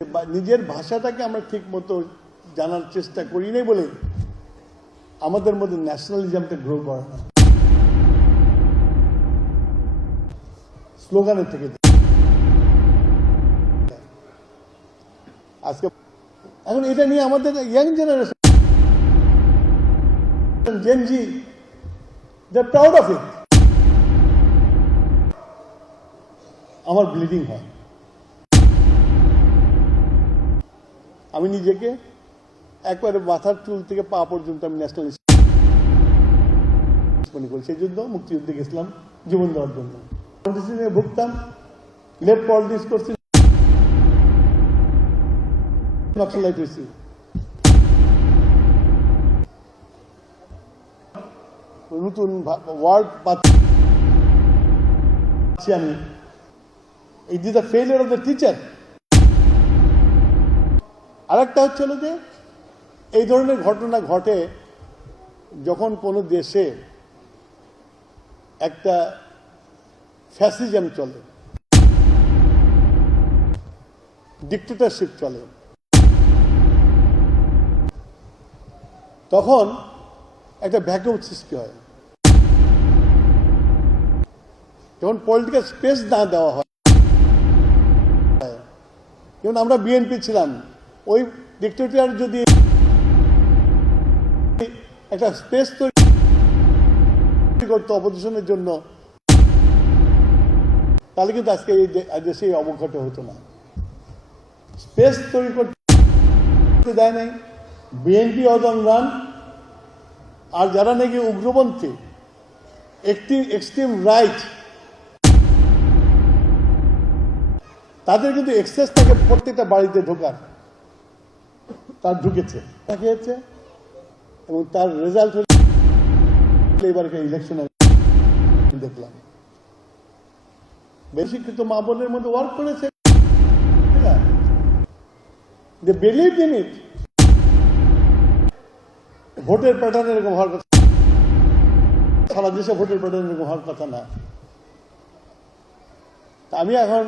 নিজের ভাষাটাকে আমরা ঠিক মতো জানার চেষ্টা করি নাই বলে আমাদের মধ্যে ন্যাশনালিজমটা গ্রো করে না। স্লোগানের থেকে আজকে এখন এটা নিয়ে আমাদের young generation Gen Z they are proud of it. আমার ব্লিডিং হয়, আমি নিজেকে একবারে মাথার চুল থেকে পা পর্যন্ত আমি ন্যাশনালিস্ট মনে করি। সেই জন্য মুক্তিযুদ্ধে গেছিলাম জীবন দেওয়ার জন্য। ভুগতাম, লেফট পলিটিক্স করছি, নক্সালাইট হয়েছি। নতুন ওয়ার্ড পাচ্ছি আমি। It is the failure of the teacher. আরেকটা হচ্ছিল যে এই ধরনের ঘটনা ঘটে যখন কোনো দেশে একটা ফ্যাসিজম চলে, ডিক্টেটরশিপ চলে, তখন একটা ভ্যাকুয়াম সৃষ্টি হয়। যখন পলিটিক্যাল স্পেস না দেওয়া হয়, যেমন আমরা বিএনপি ছিলাম, ওই ডিক্টেটর যদি একটা স্পেস তৈরি করতো অপোজিশনের জন্য, তাহলে কিন্তু আজকে এই দেশে অবঘটে হতো না। স্পেস তৈরি করতে দেয় নাই বিএনপি অদন রান। আর যারা নাকি উগ্রপন্থী, এক্সট্রিম রাইট, তাদের কিন্তু এক্সেস থাকে প্রত্যেকটা বাড়িতে ঢোকার। তার ঢুকেছে, খেয়েছে, এবং তার রেজাল্ট হল এবারকার ইলেকশনে দেখলাম বেশি শিক্ষিত মা বোনের মধ্যে ওয়ার্ক করেছে। They believe in it. ভোটের প্যাটার্ন এরকম হওয়ার কথা, সারা দেশে ভোটের প্যাটার্ন এরকম হওয়ার কথা না। আমি এখন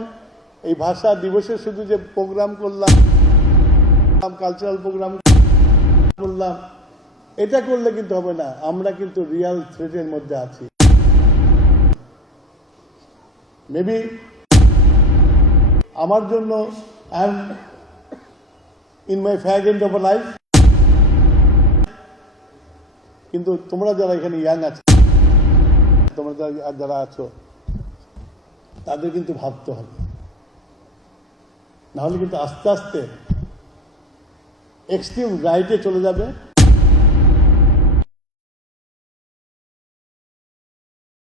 এই ভাষা দিবসে শুধু যে প্রোগ্রাম করলাম, কালচারাল প্রোগ্রাম করলাম, এটা করলে কিন্তু হবে না। আমরা কিন্তু রিয়াল থ্রেটের মধ্যে আছি। মেবি আমার জন্য I am in my fag end of life, কিন্তু তোমরা যারা এখানে ইয়াং আছো, তোমরা যারা আছো, তাদের কিন্তু ভাবতে হবে, নাহলে কিন্তু আস্তে আস্তে এক্সট্রিম রাইটে চলে যাবে।